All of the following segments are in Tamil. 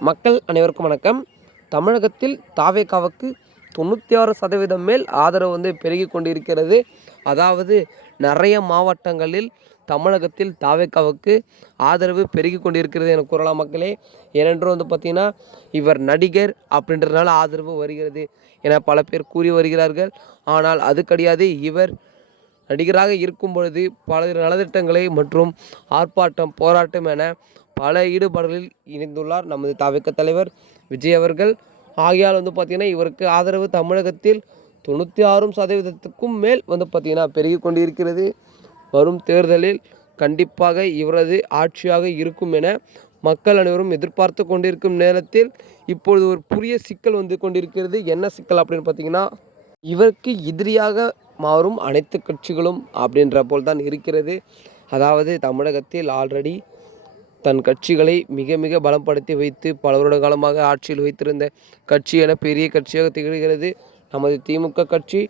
மக்கள் அனைவருக்கும் வணக்கம். தமிழகத்தில் தாவேகாவுக்கு தொண்ணூற்றி ஆறு சதவீதம் மேல் ஆதரவு வந்து பெருகி கொண்டிருக்கிறது. அதாவது நிறைய மாவட்டங்களில் தமிழகத்தில் தாவேகாவுக்கு ஆதரவு பெருகி கொண்டிருக்கிறது என கூறலாம் மக்களே. ஏனென்று வந்து பார்த்திங்கன்னா இவர் நடிகர் அப்படின்றதுனால ஆதரவு வருகிறது என பல பேர் கூறி வருகிறார்கள். ஆனால் அது கிடையாது. இவர் நடிகராக இருக்கும் பொழுது பல நலத்திட்டங்களை மற்றும் ஆர்ப்பாட்டம் போராட்டம் என பல ஈடுபாடுகளில் இணைந்துள்ளார் நமது தவிக்க தலைவர் விஜய் அவர்கள். ஆகையால் வந்து பார்த்திங்கன்னா இவருக்கு ஆதரவு தமிழகத்தில் தொண்ணூற்றி ஆறும் சதவீதத்துக்கும் மேல் வந்து பார்த்திங்கன்னா பெருகி கொண்டிருக்கிறது. வரும் தேர்தலில் கண்டிப்பாக இவரது ஆட்சியாக இருக்கும் என மக்கள் அனைவரும் எதிர்பார்த்து கொண்டிருக்கும் நேரத்தில் இப்பொழுது ஒரு புதிய சிக்கல் வந்து கொண்டிருக்கிறது. என்ன சிக்கல் அப்படின்னு பார்த்தீங்கன்னா இவருக்கு எதிரியாக மாறும் அனைத்து கட்சிகளும் அப்படின்ற போல் தான் இருக்கிறது. அதாவது தமிழகத்தில் ஆல்ரெடி தன் கட்சிகளை மிக மிக பலப்படுத்தி வைத்து பல வருட காலமாக ஆட்சியில் வைத்திருந்த கட்சி என பெரிய கட்சியாக திகழ்கிறது. நமது திமுக கட்சி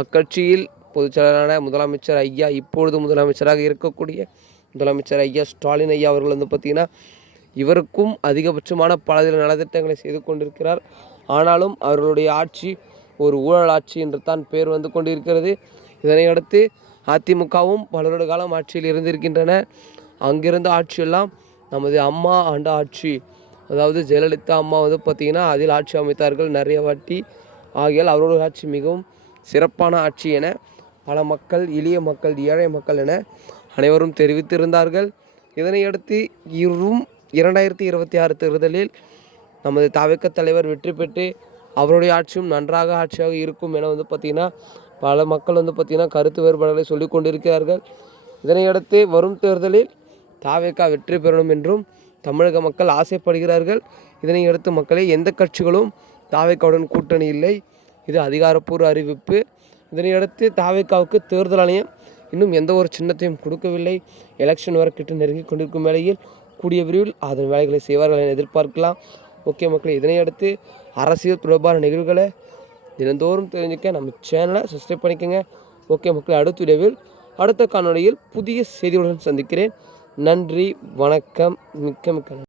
அக்கட்சியில் பொதுச்செயலாளரான முதலமைச்சர் ஐயா இப்பொழுது முதலமைச்சராக இருக்கக்கூடிய முதலமைச்சர் ஐயா ஸ்டாலின் ஐயா அவர்கள் வந்து பார்த்திங்கன்னா இவருக்கும் அதிகபட்சமான பல நலத்திட்டங்களை செய்து கொண்டிருக்கிறார். ஆனாலும் அவர்களுடைய ஆட்சி ஒரு ஊழல் ஆட்சி என்று தான் பேர் வந்து கொண்டிருக்கிறது. இதனையடுத்து அதிமுகவும் பல வருட காலம் ஆட்சியில் இருந்திருக்கின்றன. அங்கிருந்த ஆட்சியெல்லாம் நமது அம்மா ஆண்ட ஆட்சி. அதாவது ஜெயலலிதா அம்மா வந்து பார்த்திங்கன்னா அதில் ஆட்சி அமைத்தார்கள் நிறைய வாட்டி. ஆகியால் அவரோட ஆட்சி மிகவும் சிறப்பான ஆட்சி என பல மக்கள் எளிய மக்கள் ஏழை மக்கள் என அனைவரும் தெரிவித்திருந்தார்கள். இதனையடுத்து இரும் இரண்டாயிரத்தி இருபத்தி ஆறு தேர்தலில் நமது தவிக்க தலைவர் வெற்றி பெற்று அவருடைய ஆட்சியும் நன்றாக ஆட்சியாக இருக்கும் என வந்து பார்த்திங்கன்னா பல மக்கள் வந்து பார்த்திங்கன்னா கருத்து வேறுபாடுகளை சொல்லி கொண்டிருக்கிறார்கள். இதனையடுத்து வரும் தேர்தலில் தாவேக்கா வெற்றி பெறணும் என்றும் தமிழக மக்கள் ஆசைப்படுகிறார்கள். இதனை அடுத்து மக்களே எந்த கட்சிகளும் தாவேக்காவுடன் கூட்டணி இல்லை. இது அதிகாரப்பூர்வ அறிவிப்பு. இதனையடுத்து தாவேக்காவுக்கு தேர்தல் ஆணையம் இன்னும் எந்த ஒரு சின்னத்தையும் கொடுக்கவில்லை. எலெக்ஷன் வர கிட்ட நெருங்கி கொண்டிருக்கும் வேளையில் கூடிய விரைவில் அதன் வேலைகளை செய்வார்கள் என எதிர்பார்க்கலாம். ஓகே மக்களே இதனையடுத்து அரசியல் தொடர்பான நிகழ்வுகளை தினந்தோறும் தெரிஞ்சுக்க நம்ம சேனலை சப்ஸ்கிரைப் பண்ணிக்கோங்க. ஓகே மக்களை அடுத்த விரைவில் அடுத்த காணொலியில் புதிய செய்திகளுடன் சந்திக்கிறேன். நன்றி வணக்கம் மிக்க மிக்க